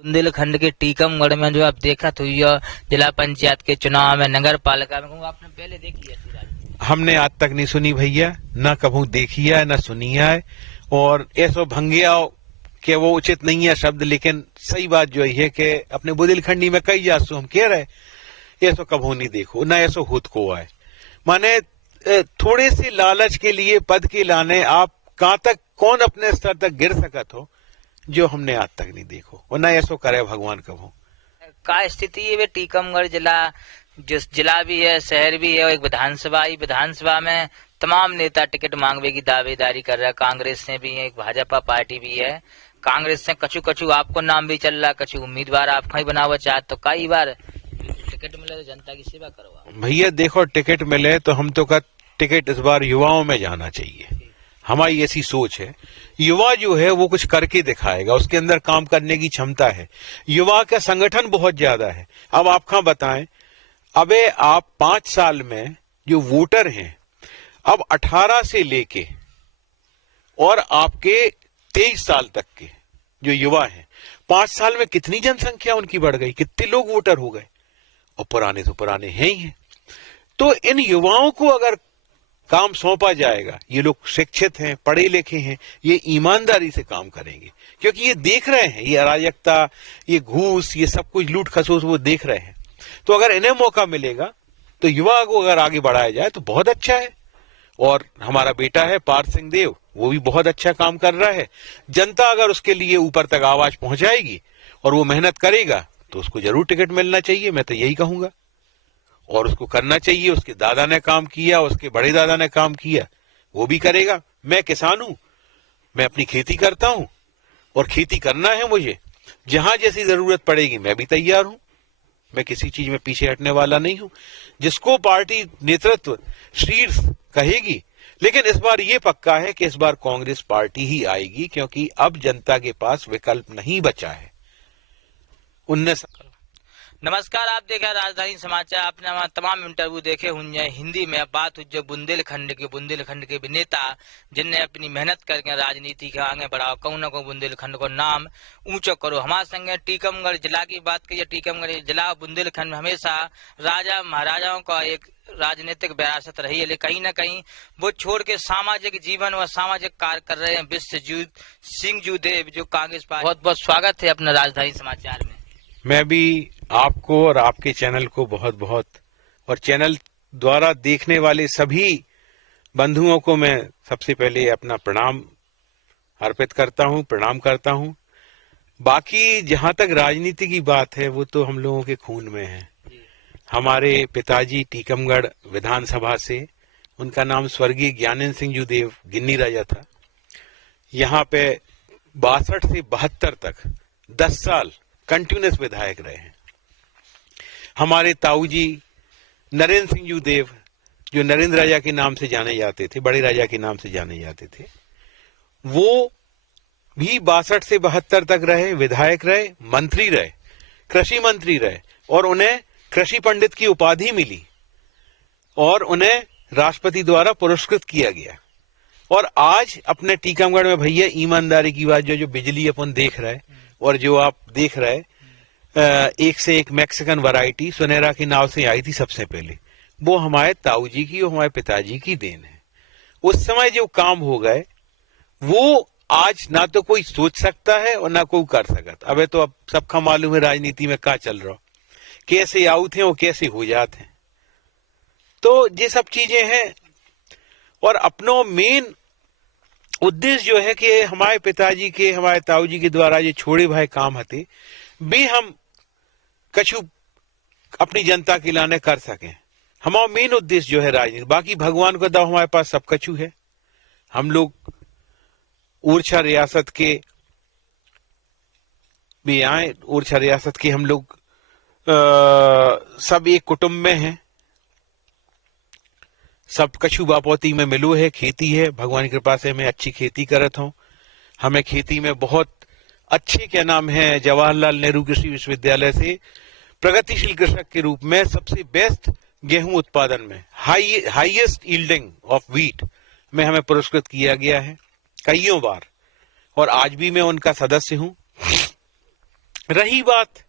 बुंदेलखंड के टीकमगढ़ में जो आप देखा तो ये जिला पंचायत के चुनाव में, नगर पालिका में, आपने पहले देखी है? हमने आज तक नहीं सुनी भैया, न कभू देखी है न सुनी है। और ऐसो भंगिया के वो उचित नहीं है शब्द, लेकिन सही बात जो है कि अपने बुंदेलखंडी में कई जासू हम कह रहे ऐसो कभू नहीं देखो, न ऐसो खुद को आए। माने थोड़े से लालच के लिए पद के लाने आप कहां तक, कौन अपने स्तर तक गिर सकत हो, जो हमने आज तक नहीं देखो। और न ऐसो करे भगवान कभू। का स्थिति है वे टीकमगढ़ जिला, जिस जिला भी है, शहर भी है, और एक विधानसभा में तमाम नेता टिकट मांगने की दावेदारी कर रहा है। कांग्रेस से भी है, एक भाजपा पार्टी भी है। कांग्रेस से कछु आपको नाम भी चल रहा, कछु उम्मीदवार आपका ही बनावा चाहते, तो कई बार टिकट मिले तो जनता की सेवा करो। भैया देखो, टिकट मिले तो हम तो टिकट इस बार युवाओं में जाना चाहिए, हमारी ऐसी सोच है। युवा जो है वो कुछ करके दिखाएगा, उसके अंदर काम करने की क्षमता है, युवा का संगठन बहुत ज्यादा है। अब आप कहां बताएं, अबे आप 5 साल में जो वोटर हैं, अब 18 से लेके और आपके 23 साल तक के जो युवा हैं, 5 साल में कितनी जनसंख्या उनकी बढ़ गई, कितने लोग वोटर हो गए। और पुराने तो पुराने हैं ही हैं। तो इन युवाओं को अगर काम सौंपा जाएगा, ये लोग शिक्षित हैं, पढ़े लिखे हैं, ये ईमानदारी से काम करेंगे, क्योंकि ये देख रहे हैं, ये अराजकता, ये घूस, ये सब कुछ लूट खसोस वो देख रहे हैं। तो अगर इन्हें मौका मिलेगा तो युवा को अगर आगे बढ़ाया जाए तो बहुत अच्छा है। और हमारा बेटा है पार्थ सिंह देव, वो भी बहुत अच्छा काम कर रहा है। जनता अगर उसके लिए ऊपर तक आवाज पहुंचाएगी और वो मेहनत करेगा तो उसको जरूर टिकट मिलना चाहिए, मैं तो यही कहूंगा। और उसको करना चाहिए, उसके दादा ने काम किया, उसके बड़े दादा ने काम किया, वो भी करेगा। मैं किसान हूं, मैं अपनी खेती करता हूं और खेती करना है मुझे, जहां जैसी जरूरत पड़ेगी मैं भी तैयार हूं। मैं किसी चीज में पीछे हटने वाला नहीं हूं। जिसको पार्टी नेतृत्व शीर्ष कहेगी, लेकिन इस बार ये पक्का है कि इस बार कांग्रेस पार्टी ही आएगी, क्योंकि अब जनता के पास विकल्प नहीं बचा है। 19 नमस्कार, आप देखे राजधानी समाचार। आपने हमारा तमाम इंटरव्यू देखे होंगे हिंदी में। अब बात हुई जो बुंदेलखंड के भी नेता जिनने अपनी मेहनत करके राजनीति के आगे बढ़ाओ, कहूँ न कहूँ बुंदेलखंड को नाम ऊंचा करो। हमारे संगे टीकमगढ़ जिला की बात करिए। टीकमगढ़ जिला बुंदेलखंड में हमेशा राजा महाराजाओं का एक राजनीतिक विरासत रही है, लेकिन कहीं न कहीं वो छोड़ के सामाजिक जीवन व सामाजिक कार्य कर रहे हैं विश्वजीत सिंह देव, जो कांग्रेस पार्टी। बहुत बहुत स्वागत है अपना राजधानी समाचार में। मैं भी आपको और आपके चैनल को बहुत बहुत, और चैनल द्वारा देखने वाले सभी बंधुओं को मैं सबसे पहले अपना प्रणाम अर्पित करता हूं, प्रणाम करता हूं। बाकी जहां तक राजनीति की बात है वो तो हम लोगों के खून में है। हमारे पिताजी टीकमगढ़ विधानसभा से, उनका नाम स्वर्गीय ज्ञानेंद्र सिंह देव गिन्नी राजा था। यहाँ पे 62 से 72 तक 10 साल कंटिन्यूस विधायक रहे हैं। हमारे ताऊजी नरेंद्र सिंह देव, जो नरेंद्र राजा के नाम से जाने जाते थे, बड़े राजा के नाम से जाने जाते थे, वो भी 62 से 72 तक रहे, विधायक रहे, मंत्री रहे, कृषि मंत्री रहे, और उन्हें कृषि पंडित की उपाधि मिली और उन्हें राष्ट्रपति द्वारा पुरस्कृत किया गया। और आज अपने टीकमगढ़ में भैया ईमानदारी की बात, जो बिजली अपन देख रहे और जो आप देख रहे, एक से एक मैक्सिकन वैरायटी सुनहरा के नाव से आई थी सबसे पहले, वो हमारे ताऊजी की और हमारे पिताजी की देन है। उस समय जो काम हो गए वो आज ना तो कोई सोच सकता है और ना कोई कर सकता। अबे तो अब सबका मालूम है राजनीति में क्या चल रहा, कैसे आउट हैं और कैसे हो जाते हैं। तो ये सब चीजें हैं। और अपनो मेन उद्देश्य जो है कि हमारे पिताजी के, हमारे ताऊजी के द्वारा ये छोड़े भाई काम हते भी हम कछु अपनी जनता के लाने कर सकें। हमारा मेन उद्देश्य जो है राजनीति। बाकी भगवान को दो हमारे पास सब कछु है। हम लोग ओरछा रियासत के भी आए, ओरछा रियासत के हम लोग सब एक कुटुंब में हैं। सब कछु बापोती में मिलो है, खेती है, भगवान की कृपा से मैं अच्छी खेती करत हूं। हमें खेती में बहुत अच्छे, क्या नाम है, जवाहरलाल नेहरू कृषि विश्वविद्यालय से प्रगतिशील कृषक के रूप में सबसे बेस्ट गेहूं उत्पादन में हाईएस्ट यील्डिंग ऑफ व्हीट में हमें पुरस्कृत किया गया है कईयों बार, और आज भी मैं उनका सदस्य हूं। रही बात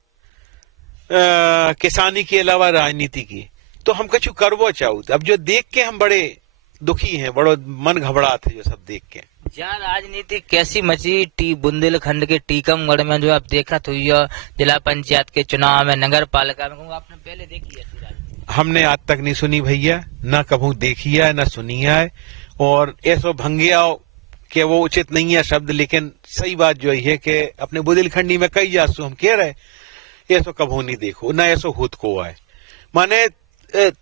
किसानी के अलावा राजनीति की, तो हम कछु करवो चाहूत। अब जो देख के हम बड़े दुखी हैं, बड़ो मन घबरात है जो सब देख के। यहाँ राजनीति कैसी मची बुंदेलखंड के टीकमगढ़ में, जो आप देखा तो जिला पंचायत के चुनाव में, नगर पालिका में, आपने पहले देखी है? हमने आज तक नहीं सुनी भैया, न कभू देखी है न सुनी है। और ऐसो भंगिया कि वो उचित नहीं है शब्द, लेकिन सही बात जो है कि अपने बुंदेलखंडी में कई जासू हम कह रहे, ऐसो कभू नहीं देखो, न ऐसो खुद को आए। माने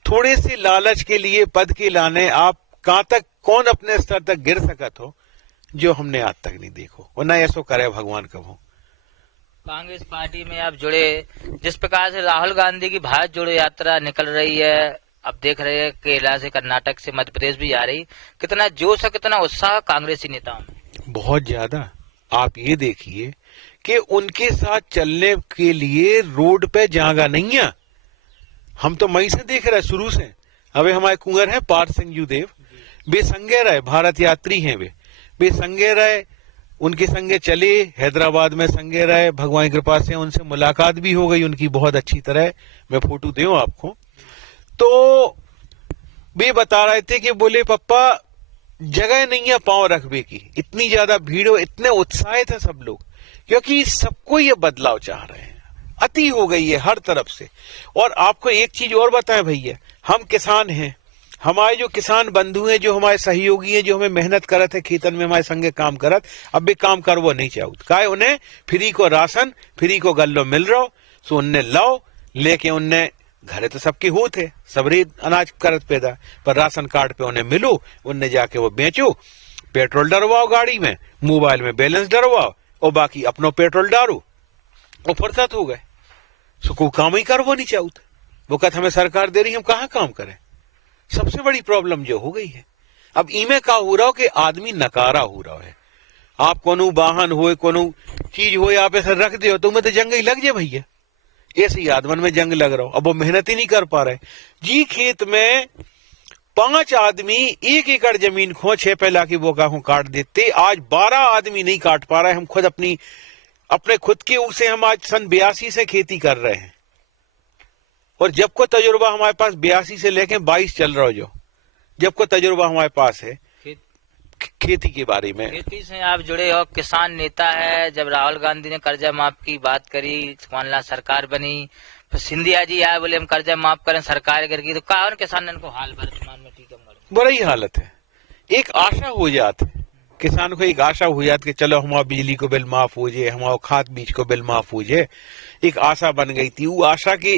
थोड़े से लालच के लिए पद के लाने आप कहां तक, कौन अपने स्तर तक गिर सकत हो, जो हमने आज तक नहीं देखो, और न ऐसो करे भगवान कभू। कांग्रेस पार्टी में आप जुड़े, जिस प्रकार से राहुल गांधी की भारत जोड़ो यात्रा निकल रही है, अब देख रहे हैं केरला से, कर्नाटक से, मध्य प्रदेश भी आ रही, कितना जोश है, कितना उत्साह कांग्रेसी नेताओं में? बहुत ज्यादा। आप ये देखिए कि उनके साथ चलने के लिए रोड पे जगह नहीं है। हम तो मई से देख रहे हैं, शुरू से। अबे हमारे कुंवर है पार्थ सिंह जूदेव, वे संगे रहे, भारत यात्री हैं वे संगे रहे, उनके संगे चले, हैदराबाद में संगे रहे, भगवान की कृपा से उनसे मुलाकात भी हो गई उनकी बहुत अच्छी तरह। मैं फोटो दूं आपको, तो वे बता रहे थे कि बोले पप्पा जगह नहीं है पांव रखने की, इतनी ज्यादा भीड़ हो, इतने उत्साहित है सब लोग, क्योंकि सबको ये बदलाव चाह रहे हैं। अति हो गई है हर तरफ से। और आपको एक चीज और बताएं भैया, हम किसान हैं, हमारे जो किसान बंधु हैं, जो हमारे सहयोगी हैं, जो हमें मेहनत करत है खेतन में, हमारे संगे काम करत, अब भी काम कर वो नहीं चाहूत। काहे उन्हें फ्री को राशन, फ्री को गल्लो मिल रहा, सो उनने लाओ लेके, उनने घरे तो सबके होते, सबरे अनाज करत पैदा, पर राशन कार्ड पे उन्हें मिलो, उनने जाके वो बेचो, पेट्रोल डरवाओ गाड़ी में, मोबाइल में बैलेंस डरवाओ, और बाकी अपनो पेट्रोल डालो, और फुर्सत हो गए। सो कोई काम ही कर वो नहीं चाहते। वो कहते हमें सरकार दे रही, हम कहाँ काम करें। सबसे बड़ी प्रॉब्लम जो हो गई है अब इमे का हो रहा हो कि आदमी नकारा हो रहा है। आप कोनो वाहन हो, कोनो चीज हो, आप ऐसा रख दो तो मैं तो जंग ही लग जाए भैया, ऐसे ही आदमन में जंग लग रहा हो। अब वो मेहनत ही नहीं कर पा रहे जी। खेत में 5 आदमी 1 एकड़ जमीन खो 6 पहला की बोका को काट देते, आज 12 आदमी नहीं काट पा रहे। हम खुद अपने खुद के उसे हम आज सन 82 से खेती कर रहे हैं, और जब को तजुर्बा हमारे पास 82 से लेके 22 चल रहा हो, जो जब को तजुर्बा हमारे पास है खेती के बारे में। खेती से आप जुड़े हो, किसान नेता है। जब राहुल गांधी ने कर्जा माफ की बात करी, मान सरकार बनी, फिर सिंधिया जी आए, बोले हम कर्जा माफ करें, सरकार करके, तो कहा किसान को हाल वर्तमान में टीकमगढ़ बुरी हालत है। एक आशा हो जाती, किसान को एक आशा हो जाती कि चलो हमारा बिजली को बिल माफ हो जाए, हमारा खाद बीज को बिल माफ हो जाए, एक आशा बन गई थी। वो आशा की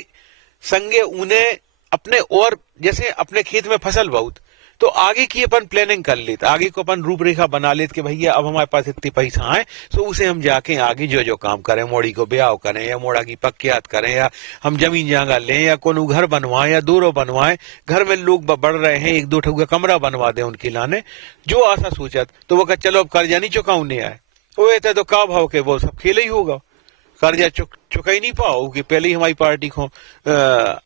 संगे उन्हें अपने, और जैसे अपने खेत में फसल बहुत, तो आगे की अपन प्लानिंग कर लेते, आगे को अपन रूपरेखा बना लेते कि भैया अब हमारे पास इतने पैसा है, तो उसे हम जाके आगे जो काम करें, मोड़ी को ब्याह करें, या मोड़ा की पक्कियात करें, या हम जमीन जगह लें, या कोनो घर बनवाएं, या दूरो बनवाएं, घर में लोग बढ़ रहे हैं, 1-2 ठो का कमरा बनवा दें उनके लाने, जो आशा सोचत। तो वो कह चलो अब कर्जा नहीं चुकाऊने आए, वो तो का भाव के वो सब खेल ही होगा, कर्जा चुका ही नहीं पाओ कि पहले ही हमारी पार्टी को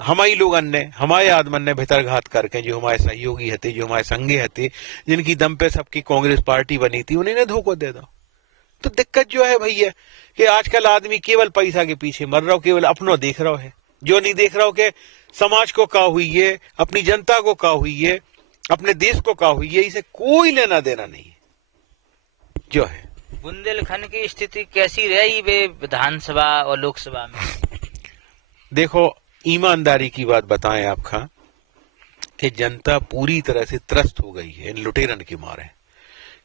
हमारी लोगन ने, हमारे आदमन ने भीतरघात करके, जो हमारे सहयोगी हते, जो हमारे संगे हते, जिनकी दम पे सबकी कांग्रेस पार्टी बनी थी, उन्हें धोखा दे दो। तो दिक्कत जो है भैया कि आजकल आदमी केवल पैसा के पीछे मर रहा हो, केवल अपनो देख रहा है, जो नहीं देख रहा हो कि समाज को का हुई है, अपनी जनता को का हुई है, अपने देश को का हुई है, इसे कोई लेना देना नहीं जो है। बुंदेलखंड की स्थिति कैसी रही वे विधानसभा और लोकसभा में? देखो ईमानदारी की बात बताएं आपका कि जनता पूरी तरह से त्रस्त हो गई है इन लुटेरन के मारे।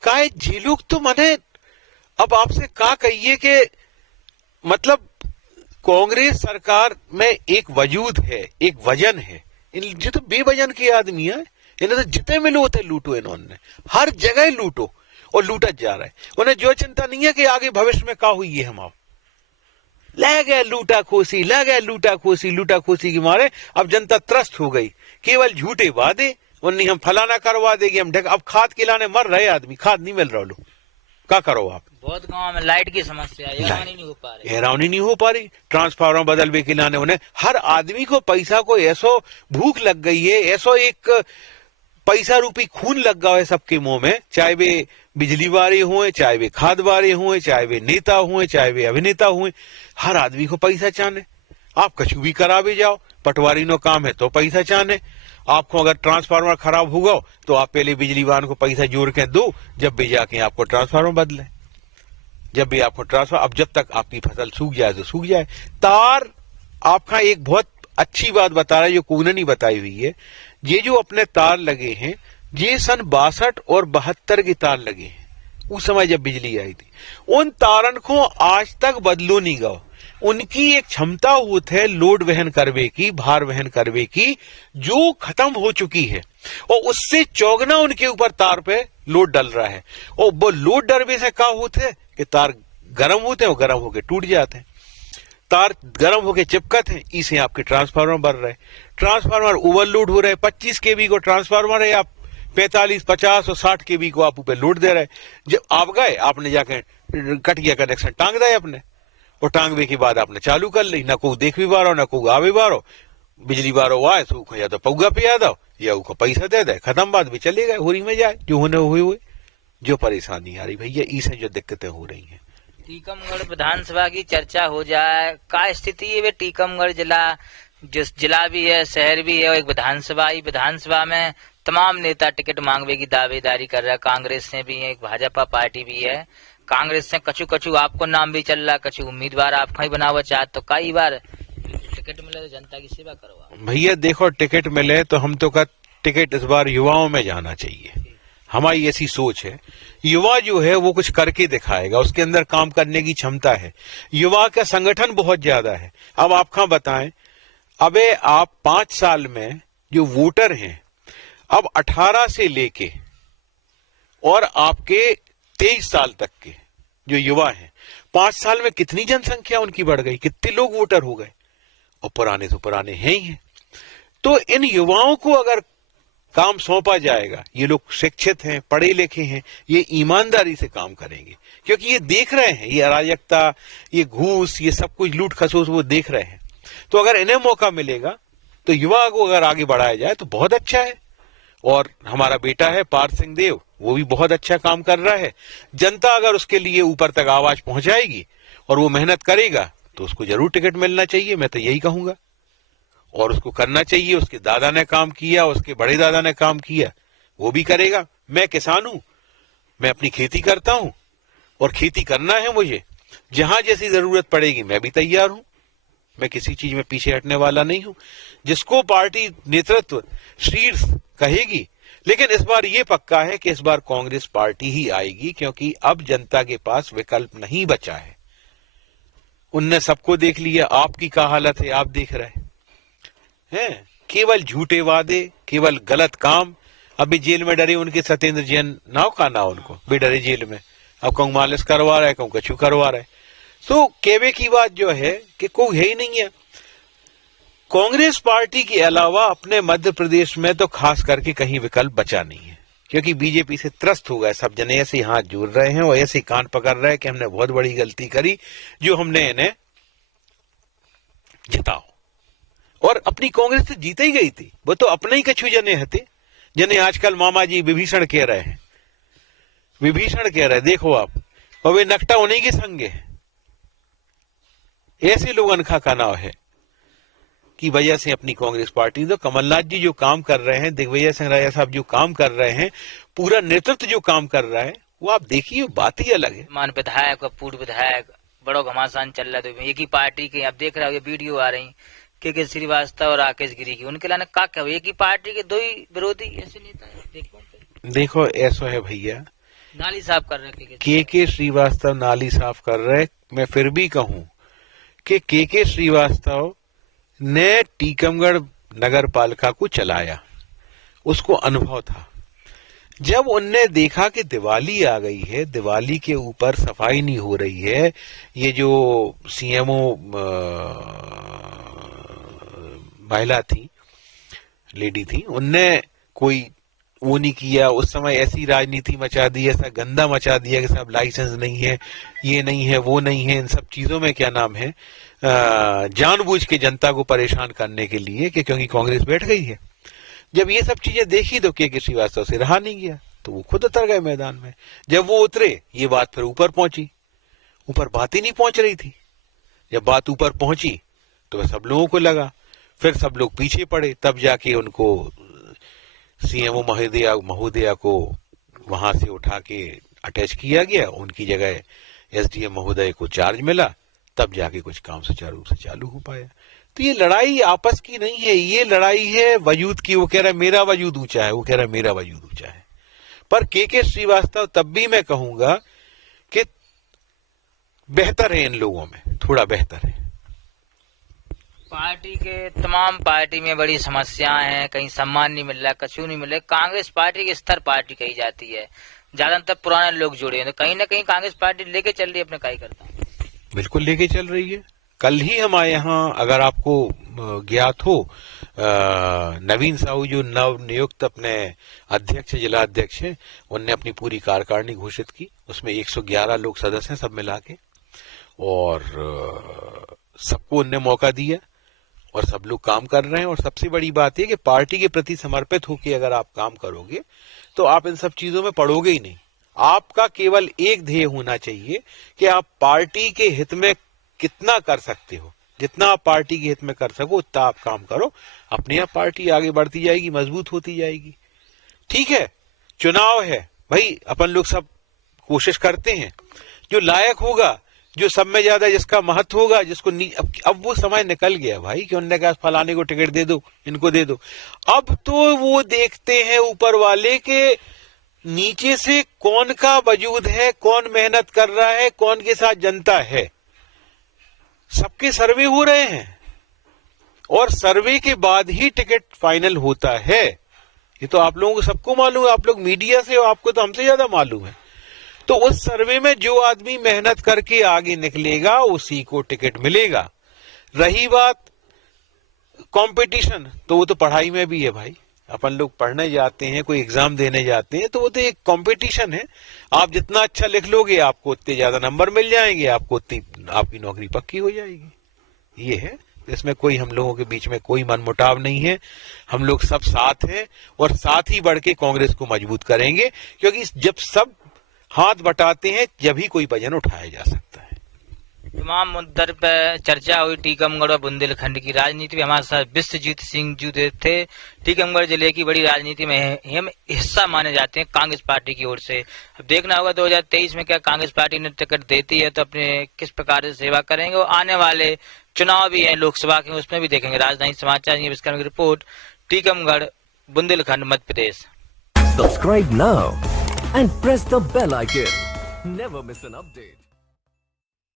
काहे जी लोग तो मने अब आपसे का कहिए कि मतलब कांग्रेस सरकार में एक वजूद है, एक वजन है। इन जो तो बेवजन के आदमी है, इन्हें तो जितने मिलो होते लूटो, इन्होंने हर जगह लूटो और लूटत जा रहा है। उन्हें जो चिंता नहीं है कि आगे भविष्य में क्या हुई है, हम आप लग गए लूटा खोसी, लग गए लूटा खोसी के मारे अब जनता त्रस्त हो गई। केवल झूठे वादे, उन्हें हम फलाना करवा देंगे, हम अब खाद खिलाने मर रहे आदमी, खाद नहीं मिल रहा लो, क्या करो आप? बहुत गांव में लाइट की समस्या है, हैरानी नहीं हो पा रही, ट्रांसफार्मर बदलवे के लाने उन्हें हर आदमी को पैसा को ऐसो भूख लग गई है, ऐसो एक पैसा रूपी खून लग गया है सबके मुंह में, चाहे वे बिजली वाले हुए, चाहे वे खाद वाले हुए, चाहे वे नेता हुए, चाहे वे अभिनेता हुए, हर आदमी को पैसा चाहने, आप कछु भी करा भी जाओ, पटवारी नो काम है तो पैसा चाहने, आपको अगर ट्रांसफार्मर खराब होगा तो आप पहले बिजली वाहन को पैसा जोड़ के दो, जब भी जाके आपको ट्रांसफार्मर बदले, जब भी आपको ट्रांसफर, अब जब तक आपकी फसल सूख जाए तो सूख जाए। तार आपका एक बहुत अच्छी बात बता रहा है जो कोई ने नहीं बताई हुई है, ये जो अपने तार लगे हैं ये सन 62 और 72 के तार लगे हैं, उस समय जब बिजली आई थी। उन तारन को आज तक बदलो नहीं गयो। उनकी एक क्षमता होती है लोड वहन करवे की, भार वहन करवे की, जो खत्म हो चुकी है, और उससे चौगना उनके ऊपर तार पे लोड डल रहा है। और वो लोड डरवे से क्या होते है कि तार गर्म होते हैं और गर्म होके टूट जाते हैं, तार गर्म होके चिपकते हैं, इसे आपके ट्रांसफार्मर बढ़ रहे, ट्रांसफार्मर ओवरलोड हो रहे। 25 केवी को ट्रांसफार्मर है, आप 45, 50 और 60 केवी को आप ऊपर लोड दे रहे। जब आप गए, आपने जाके कट गया कनेक्शन, टांग दिया अपने, और टांगवे के बाद आपने चालू कर ली, ना कोई देख भी बारो ना कोई आवे बारो, बिजली बारो आए तो या तो पौगा पे याद आओ या उसको पैसा दे दे, खत्म बात भी चले गए, होरी में जाए जो होने हुए। जो परेशानी आ रही भैया, इससे जो दिक्कतें हो रही हैं। टीकमगढ़ विधानसभा की चर्चा हो जाए, का स्थिति है वे टीकमगढ़ जिला, जो जिला भी है शहर भी है और एक विधानसभा में तमाम नेता टिकट मांगवे की दावेदारी कर रहा है। कांग्रेस से भी है, एक भाजपा पार्टी भी है, कांग्रेस से कछु आपको नाम भी चल रहा, कछु उम्मीदवार आपका ही बनावा चाहते, तो कई बार टिकट मिले तो जनता की सेवा करो। भैया देखो, टिकट मिले तो हम तो टिकट इस बार युवाओं में जाना चाहिए, हमारी ऐसी सोच है। युवा जो है वो कुछ करके दिखाएगा, उसके अंदर काम करने की क्षमता है, युवा का संगठन बहुत ज्यादा है। अब आप कहाँ बताएं, अबे आप 5 साल में जो वोटर हैं, अब 18 से लेके और आपके 23 साल तक के जो युवा हैं, 5 साल में कितनी जनसंख्या उनकी बढ़ गई, कितने लोग वोटर हो गए, और पुराने तो पुराने हैं ही हैं। तो इन युवाओं को अगर काम सौंपा जाएगा, ये लोग शिक्षित हैं, पढ़े लिखे हैं, ये ईमानदारी से काम करेंगे, क्योंकि ये देख रहे हैं, ये अराजकता, ये घूस, ये सब कुछ लूट खसोस वो देख रहे हैं। तो अगर इन्हें मौका मिलेगा तो युवा को अगर आगे बढ़ाया जाए तो बहुत अच्छा है। और हमारा बेटा है पार्थ सिंह देव, वो भी बहुत अच्छा काम कर रहा है। जनता अगर उसके लिए ऊपर तक आवाज पहुंचाएगी और वो मेहनत करेगा तो उसको जरूर टिकट मिलना चाहिए, मैं तो यही कहूंगा। और उसको करना चाहिए, उसके दादा ने काम किया, उसके बड़े दादा ने काम किया, वो भी करेगा। मैं किसान हूं, मैं अपनी खेती करता हूं और खेती करना है मुझे, जहां जैसी जरूरत पड़ेगी मैं भी तैयार हूं, मैं किसी चीज में पीछे हटने वाला नहीं हूं। जिसको पार्टी नेतृत्व शीर्ष कहेगी, लेकिन इस बार ये पक्का है कि इस बार कांग्रेस पार्टी ही आएगी, क्योंकि अब जनता के पास विकल्प नहीं बचा है। उनने सबको देख लिया, आपकी क्या हालत है आप देख रहे हैं, केवल झूठे वादे, केवल गलत काम। अभी जेल में डरे उनके सत्येंद्र जैन नाव का ना, उनको भी डरे जेल में, अब कहूं मालिश करवा रहा है, कहूं कछु करवा रहा है। तो केवे की बात जो है कि कोई है ही नहीं है। कांग्रेस पार्टी के अलावा अपने मध्य प्रदेश में तो खास करके कहीं विकल्प बचा नहीं है, क्योंकि बीजेपी से त्रस्त हो गए सब जने, ऐसे हाथ जोड़ रहे हैं और ऐसे कान पकड़ रहे हैं कि हमने बहुत बड़ी गलती करी जो हमने इन्हें जिताओ। और अपनी कांग्रेस तो जीत ही गई थी, वो तो अपने ही कछु जने हते, जने आजकल मामा जी विभीषण कह रहे हैं, विभीषण कह रहे देखो आप, और वे नकटा उन्हीं के संग है। ऐसे लोगों का नाम है की वजह से अपनी कांग्रेस पार्टी, तो कमलनाथ जी जो काम कर रहे हैं, दिग्विजय सिंह राजा साहब जो काम कर रहे हैं, पूरा नेतृत्व जो काम कर रहा है, वो आप देखिए, बात ही अलग है। मान विधायक और पूर्व विधायक बड़ो घमासान चल रहा है, एक ही पार्टी के, आप देख रहे हो वीडियो आ रही के श्रीवास्तव और राकेश गिरी की, उनके लाने का क्या, एक ही पार्टी के 2 ही विरोधी ऐसे नेता है। देखो ऐसा है भैया, नाली साफ कर रहे के श्रीवास्तव, नाली साफ कर रहे। मैं फिर भी कहूं कि के श्रीवास्तव ने टीकमगढ़ नगर पालिका को चलाया, उसको अनुभव था। जब उनने देखा कि दिवाली आ गई है, दिवाली के ऊपर सफाई नहीं हो रही है, ये जो सीएमओ महिला थी, लेडी थी, उनने कोई वो नहीं किया, उस समय ऐसी राजनीति मचा दी, ऐसा गंदा मचा दिया कि साहब लाइसेंस नहीं है, ये नहीं है, वो नहीं है, इन सब चीजों में क्या नाम है, जानबूझ के जनता को परेशान करने के लिए, कि क्योंकि कांग्रेस बैठ गई है। जब ये सब चीजें देखी तो के श्रीवास्तव से रहा नहीं गया, तो वो खुद उतर गए मैदान में। जब वो उतरे, ये बात फिर ऊपर पहुंची, ऊपर बात ही नहीं पहुंच रही थी, जब बात ऊपर पहुंची तो सब लोगों को लगा, फिर सब लोग पीछे पड़े, तब जाके उनको सीएमओ महोदया को वहां से उठा के अटैच किया गया, उनकी जगह एसडीएम महोदय को चार्ज मिला, तब जाके कुछ काम सुचारू रूप से चालू हो पाया। तो ये लड़ाई आपस की नहीं है, ये लड़ाई है वजूद की। वो कह रहा है मेरा वजूद ऊंचा है, वो कह रहा है मेरा वजूद ऊंचा है। पर के श्रीवास्तव तब भी मैं कहूंगा कि बेहतर है, इन लोगों में थोड़ा बेहतर है। पार्टी के तमाम पार्टी में बड़ी समस्याएं हैं, कहीं सम्मान नहीं मिल रहा, कछु नहीं मिल रहा। कांग्रेस पार्टी की स्तर पार्टी कही जाती है, ज्यादातर पुराने लोग जुड़े हैं, तो कहीं ना कहीं कांग्रेस पार्टी लेके चल रही है अपने कार्यकर्ता। बिल्कुल लेके चल रही है। कल ही हमारे यहाँ, अगर आपको ज्ञात हो, नवीन साहू जो नव नियुक्त अपने अध्यक्ष, जिला अध्यक्ष हैं, उनने अपनी पूरी कार्यकारिणी घोषित की। उसमें 111 लोग सदस्य हैं सब मिला के, और सबको उनने मौका दिया और सब लोग काम कर रहे हैं। और सबसे बड़ी बात यह कि पार्टी के प्रति समर्पित होकर अगर आप काम करोगे तो आप इन सब चीजों में पड़ोगे ही नहीं। आपका केवल एक ध्येय होना चाहिए कि आप पार्टी के हित में कितना कर सकते हो। जितना आप पार्टी के हित में कर सको उतना आप काम करो, अपने आप पार्टी आगे बढ़ती जाएगी, मजबूत होती जाएगी। ठीक है, चुनाव है भाई, अपन लोग सब कोशिश करते हैं, जो लायक होगा, जो सब में ज्यादा जिसका महत्व होगा, जिसको अब वो समय निकल गया भाई कि उन्होंने कहा फलाने को टिकट दे दो, इनको दे दो। अब तो वो देखते हैं ऊपर वाले के नीचे से कौन का वजूद है, कौन मेहनत कर रहा है, कौन के साथ जनता है। सबके सर्वे हो रहे हैं और सर्वे के बाद ही टिकट फाइनल होता है। ये तो आप लोगों को सबको मालूम है, आप लोग मीडिया से हो, आपको तो हमसे ज्यादा मालूम है। तो उस सर्वे में जो आदमी मेहनत करके आगे निकलेगा उसी को टिकट मिलेगा। रही बात कंपटीशन, तो वो तो पढ़ाई में भी है भाई। अपन लोग पढ़ने जाते हैं, कोई एग्जाम देने जाते हैं, तो वो तो एक कंपटीशन है। आप जितना अच्छा लिख लोगे आपको उतने ज्यादा नंबर मिल जाएंगे, आपको उतनी आपकी नौकरी पक्की हो जाएगी। ये है, इसमें कोई हम लोगों के बीच में कोई मनमुटाव नहीं है। हम लोग सब साथ हैं और साथ ही बढ़ के कांग्रेस को मजबूत करेंगे, क्योंकि जब सब हाथ बटाते हैं जब ही कोई वजन उठाया जा सकता है। तमाम मुद्दों पर चर्चा हुई। टीकमगढ़ और बुंदेलखंड की राजनीति में हमारे साथ विश्वजीत सिंह जी थे। टीकमगढ़ जिले की बड़ी राजनीति में हम हिस्सा माने जाते हैं कांग्रेस पार्टी की ओर से। अब देखना होगा 2023 में क्या कांग्रेस पार्टी ने टिकट देती है तो अपने किस प्रकार से सेवा करेंगे। और आने वाले चुनाव भी है लोकसभा के, उसमें भी देखेंगे। राजधानी समाचार की report, Tikamgarh, Bundelkhand, Madhya Pradesh. Subscribe now and press the bell icon. Never miss an update.